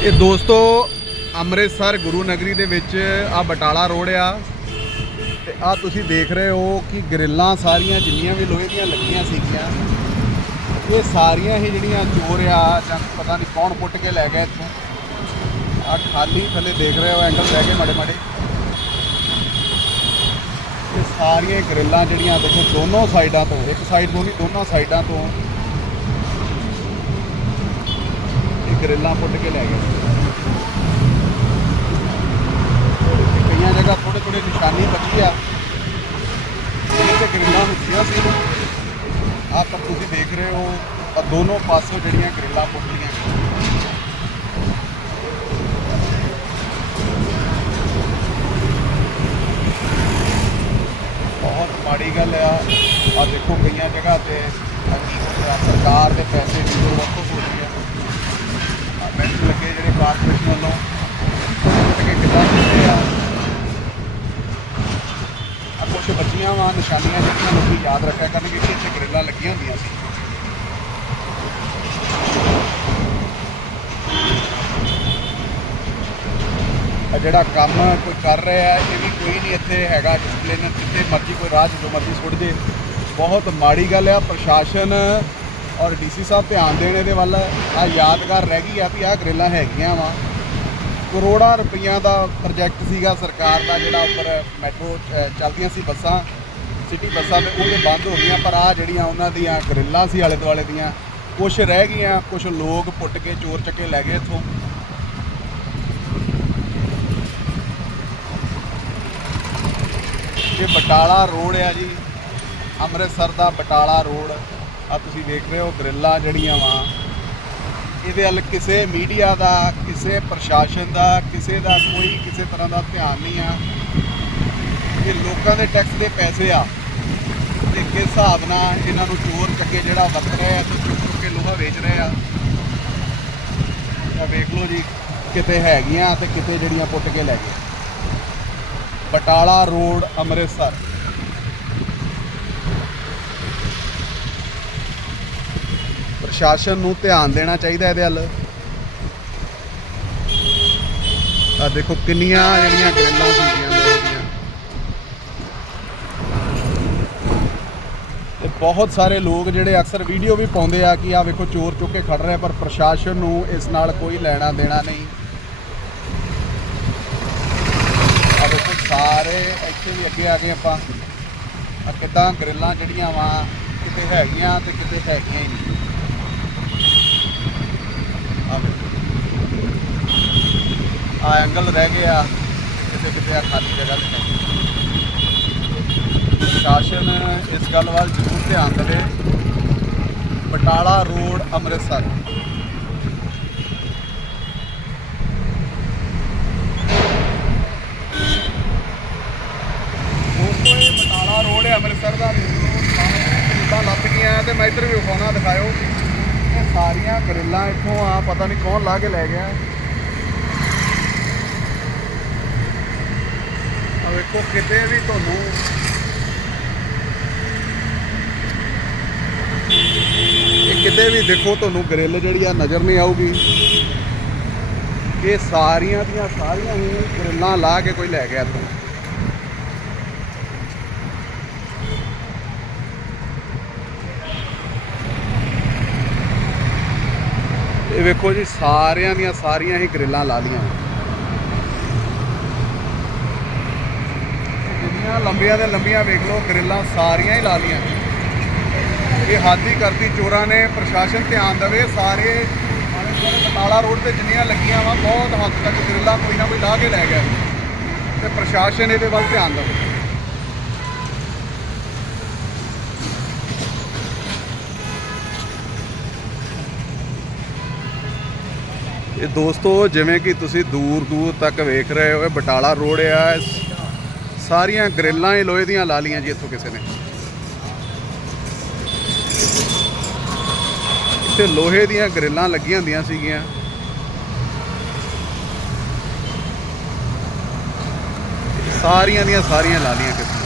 ਇਹ ਦੋਸਤੋ, ਅੰਮ੍ਰਿਤਸਰ ਗੁਰੂ ਨਗਰੀ ਦੇ ਵਿੱਚ ਆ ਬਟਾਲਾ ਰੋਡ ਆ। ਤੇ ਆ ਤੁਸੀਂ ਦੇਖ ਰਹੇ ਹੋ ਕਿ ਗ੍ਰਿਲਾਂ ਸਾਰੀਆਂ ਜਿੰਨੀਆਂ ਵੀ ਲੋਹੇ ਦੀਆਂ ਲੱਗੀਆਂ ਸੀਗੀਆਂ, ਇਹ ਸਾਰੀਆਂ ਹੀ ਜਿਹੜੀਆਂ ਚੋਰ ਆ, ਜਾਂ ਪਤਾ ਨਹੀਂ ਕੌਣ ਪੁੱਟ ਕੇ ਲੈ ਗਿਆ ਇੱਥੋਂ। ਆ ਖਾਲੀ ਥੱਲੇ ਦੇਖ ਰਹੇ ਹੋ ਐਂਗਲ ਲੈ ਕੇ ਮਾੜੇ ਮਾੜੇ। ਇਹ ਸਾਰੀਆਂ ਹੀ ਗ੍ਰਿਲਾਂ ਜਿਹੜੀਆਂ ਦੇਖੋ, ਦੋਨੋਂ ਸਾਈਡਾਂ ਤੋਂ, ਇੱਕ ਸਾਈਡ ਤੋਂ ਨਹੀਂ, ਦੋਨੋਂ ਸਾਈਡਾਂ ਤੋਂ ਇਹ ਗ੍ਰਿਲਾਂ ਪੁੱਟ ਕੇ ਲੈ ਗਏ। ਕਈਆਂ ਜਗ੍ਹਾ ਥੋੜੇ ਥੋੜੇ ਨਿਸ਼ਾਨੀ ਬਚੀ ਆ। ਤੇ ਗ੍ਰਿਲਾਂ ਹੁੰਦੀਆਂ ਸੀ। ਆਹ ਪਰ ਤੁਸੀਂ ਦੇਖ ਰਹੇ ਹੋ ਆ ਦੋਨੋਂ ਪਾਸੋਂ ਜਿਹੜੀਆਂ ਗ੍ਰਿਲਾਂ ਪੁੱਟ ਲੀਆਂ ਬਹੁਤ ਮਾੜੀ ਗੱਲ ਆ। ਆ ਦੇਖੋ ਕਈਆਂ ਜਗ੍ਹਾ ਤੇ ਆ ਸਰਕਾਰ ਦੇ ਪੈਸੇ ਦੀ ਜੋ ਵਰਤੋਂ ਲੱਗੇ ਜਿਹੜੇ ਕਾਰਪੋਰੇਸ਼ਨ ਵੱਲੋਂ ਛੋਟੇ ਕਿੱਦਾਂ ਦਿੱਤੇ ਆ। ਆ ਕੁਝ ਬੱਚੀਆਂ ਵਾਂ, ਨਿਸ਼ਾਨੀਆਂ ਜਿਹੜੀਆਂ ਲੋਕੀ ਯਾਦ ਰੱਖਿਆ ਕਰਨਗੇ ਕਿ ਇੱਥੇ ਗ੍ਰਿਲਾਂ ਲੱਗੀਆਂ ਹੁੰਦੀਆਂ ਸੀ। ਆ ਜਿਹੜਾ ਕੰਮ ਕੋਈ ਕਰ ਰਿਹਾ ਇਹ ਵੀ ਕੋਈ ਨਹੀਂ ਇੱਥੇ ਹੈਗਾ। ਡਿਸਪਲਿਨ ਜਿੱਥੇ ਮਰਜ਼ੀ ਕੋਈ ਰਾਹ ਜਦੋਂ ਮਰਜ਼ੀ ਸੁੱਟ ਜੇ। ਬਹੁਤ ਮਾੜੀ ਗੱਲ ਆ। ਪ੍ਰਸ਼ਾਸਨ ਔਰ ਡੀਸੀ ਸਾਹਿਬ ਧਿਆਨ ਦੇਣ ਇਹਦੇ ਵੱਲ ਆ ਯਾਦਗਾਰ ਰਹਿ ਗਈ ਆ ਵੀ ਆ ਗਰੇਲਾਂ ਹੈਗੀਆਂ ਵਾ। ਕਰੋੜਾਂ ਰੁਪਈਆਂ ਦਾ ਪ੍ਰੋਜੈਕਟ ਸੀਗਾ ਸਰਕਾਰ ਦਾ ਜਿਹੜਾ ਉੱਪਰ ਮੈਟਰੋ ਚੱਲਦੀਆਂ ਸੀ ਬੱਸਾਂ ਸਿਟੀ ਬੱਸਾਂ ਤੇ, ਉਹ ਬੰਦ ਹੋ ਗਈਆਂ, ਪਰ ਆ ਜਿਹੜੀਆਂ ਉਹਨਾਂ ਦੀਆਂ ਗਰੇਲਾਂ ਸੀ ਆਲੇ ਦੁਆਲੇ ਦੀਆਂ ਕੁਝ ਰਹਿ ਗਈਆਂ ਕੁਝ ਲੋਕ ਪੁੱਟ ਕੇ, ਚੋਰ ਚੱਕੇ ਲੈ ਗਏ ਇੱਥੋਂ। ਇਹ ਬਟਾਲਾ ਰੋਡ ਆ ਜੀ, ਅੰਮ੍ਰਿਤਸਰ ਦਾ ਬਟਾਲਾ ਰੋਡ। ਆ ਤੁਸੀਂ ਦੇਖ ਰਹੇ ਹੋ ਗ੍ਰਿਲਾਂ ਜਿਹੜੀਆਂ ਵਾ, ਇਹਦੇ ਵੱਲ ਕਿਸੇ ਮੀਡੀਆ ਦਾ, ਕਿਸੇ ਪ੍ਰਸ਼ਾਸਨ ਦਾ, ਕਿਸੇ ਦਾ ਕੋਈ ਕਿਸੇ ਤਰ੍ਹਾਂ ਦਾ ਧਿਆਨ ਨਹੀਂ ਆ। ਇਹ ਲੋਕਾਂ ਦੇ ਟੈਕਸ ਦੇ ਪੈਸੇ ਆ। ਤੇ ਕਿਸ ਹਿਸਾਬ ਨਾਲ ਇਹਨਾਂ ਨੂੰ ਚੋਰ ਚੱਕੇ ਜਿਹੜਾ ਵਰਤ ਰਹੇ ਆ ਤੇ ਚੁੱਕ ਚੁੱਕ ਕੇ ਲੋਹਾ ਵੇਚ ਰਹੇ ਆ ਤਾਂ ਵੇਖ ਲਓ ਜੀ, ਕਿਤੇ ਹੈਗੀਆਂ ਤੇ ਕਿਤੇ ਜਿਹੜੀਆਂ ਪੁੱਟ ਕੇ ਲੈ ਗਏ। ਬਟਾਲਾ ਰੋਡ ਅੰਮ੍ਰਿਤਸਰ। ਪ੍ਰਸ਼ਾਸਨ ਨੂੰ ਧਿਆਨ ਦੇਣਾ ਚਾਹੀਦਾ ਇਹਦੇ ਵੱਲ। ਆ ਦੇਖੋ ਕਿੰਨੀਆਂ ਜਿਹੜੀਆਂ ਗ੍ਰਿਲਾਂ ਸੀਗੀਆਂ ਲੋਹੇ ਦੀਆਂ। ਤੇ ਬਹੁਤ ਸਾਰੇ ਲੋਕ ਜਿਹੜੇ ਅਕਸਰ ਵੀਡੀਓ ਵੀ ਪਾਉਂਦੇ ਆ ਕਿ ਆ ਵੇਖੋ ਚੋਰ ਚੁੱਕ ਕੇ ਖੜ ਰਹੇ, ਪਰ ਪ੍ਰਸ਼ਾਸਨ ਨੂੰ ਇਸ ਨਾਲ ਕੋਈ ਲੈਣਾ ਦੇਣਾ ਨਹੀਂ। ਆ ਦੇਖੋ ਸਾਰੇ ਇੱਥੇ ਵੀ ਅੱਗੇ ਆ ਗਏ ਆਪਾਂ। ਆ ਕਿਦਾਂ ਗ੍ਰਿਲਾਂ ਜਿਹੜੀਆਂ ਵਾ, ਕਿਤੇ ਹੈਗੀਆਂ ਤੇ ਕਿਤੇ ਹੈਗੀਆਂ ਹੀ ਨਹੀਂ। ਆ ਐਂਗਲ ਰਹਿ ਗਏ ਆ ਕਿਤੇ ਕਿਤੇ ਆ ਖਾਲੀ ਜਗ੍ਹਾ ਤੇ ਹੈਗੀ। ਪ੍ਰਸ਼ਾਸਨ ਇਸ ਗੱਲ ਵੱਲ ਜ਼ਰੂਰ ਧਿਆਨ ਦੇਵੇ। ਬਟਾਲਾ ਰੋਡ, ਅੰਮ੍ਰਿਤਸਰ। ਦੋਸਤੋ ਇਹ ਬਟਾਲਾ ਰੋਡ ਹੈ, ਅੰਮ੍ਰਿਤਸਰ ਦਾ। ਤਾਂ ਲੱਗ ਗਈਆਂ ਤੇ ਮੈਂ ਇੱਧਰ ਵੀ ਵਿਖਾਉਣਾ, ਦਿਖਾਇਓ। ਇਹ ਸਾਰੀਆਂ ਗਰਿੱਲਾਂ ਇੱਥੋਂ ਆ, ਪਤਾ ਨਹੀਂ ਕੌਣ ਲਾ ਕੇ ਲੈ ਗਿਆ। ਆ ਵੇਖੋ ਕਿਤੇ ਵੀ ਤੁਹਾਨੂੰ ਇਹ ਕਿਤੇ ਵੀ ਦੇਖੋ ਤੁਹਾਨੂੰ ਗ੍ਰਿਲ ਜਿਹੜੀ ਆ ਨਜ਼ਰ ਨਹੀਂ ਆਊਗੀ। ਇਹ ਸਾਰੀਆਂ ਦੀਆਂ ਸਾਰੀਆਂ ਹੀ ਗ੍ਰਿਲਾਂ ਲਾ ਕੇ ਕੋਈ ਲੈ ਗਿਆ ਇੱਥੋਂ। ਇਹ ਵੇਖੋ ਜੀ, ਸਾਰਿਆਂ ਦੀਆਂ ਸਾਰੀਆਂ ਹੀ ਗ੍ਰਿਲਾਂ ਲਾ ਲੀਆਂ ਜਿੰਨੀਆਂ ਲੰਬੀਆਂ ਤੇ ਲੰਬੀਆਂ ਵੇਖ ਲਓ, ਗ੍ਰਿਲਾਂ ਸਾਰੀਆਂ ਹੀ ਲਾ ਲੀਆਂ ਇਹ ਹਾਦੀ ਕਰਤੀ, ਚੋਰਾਂ ਨੇ ਪ੍ਰਸ਼ਾਸਨ ਧਿਆਨ ਦੇਵੇ, ਸਾਰੇ ਆਲੇ ਦੁਆਲੇ ਬਟਾਲਾ ਰੋਡ ਤੇ ਜਿੰਨੀਆਂ ਲੱਗੀਆਂ ਵਾ, ਬਹੁਤ ਹੱਦ ਤੱਕ ਗ੍ਰਿਲਾਂ ਕੋਈ ਨਾ ਕੋਈ ਲਾ ਕੇ ਲੈ ਗਿਆ ਤੇ ਪ੍ਰਸ਼ਾਸਨ ਇਹਦੇ ਵੱਲ ਧਿਆਨ ਦੇਵੇ। ਇਹ ਦੋਸਤੋ, ਜਿਵੇਂ ਕਿ ਤੁਸੀਂ ਦੂਰ ਦੂਰ ਤੱਕ ਵੇਖ ਰਹੇ ਹੋ, ਇਹ ਬਟਾਲਾ ਰੋਡ ਆ। ਸਾਰੀਆਂ ਗ੍ਰਿਲਾਂ ਹੀ ਲੋਹੇ ਦੀਆਂ ਲਾ ਲੀਆਂ ਜੀ ਇੱਥੋਂ ਕਿਸੇ ਨੇ। ਇੱਥੇ ਲੋਹੇ ਦੀਆਂ ਗ੍ਰਿਲਾਂ ਲੱਗੀਆਂ ਹੁੰਦੀਆਂ ਸੀਗੀਆਂ। ਸਾਰੀਆਂ ਦੀਆਂ ਸਾਰੀਆਂ ਲਾ ਲੀਆਂ ਕਿਸੇ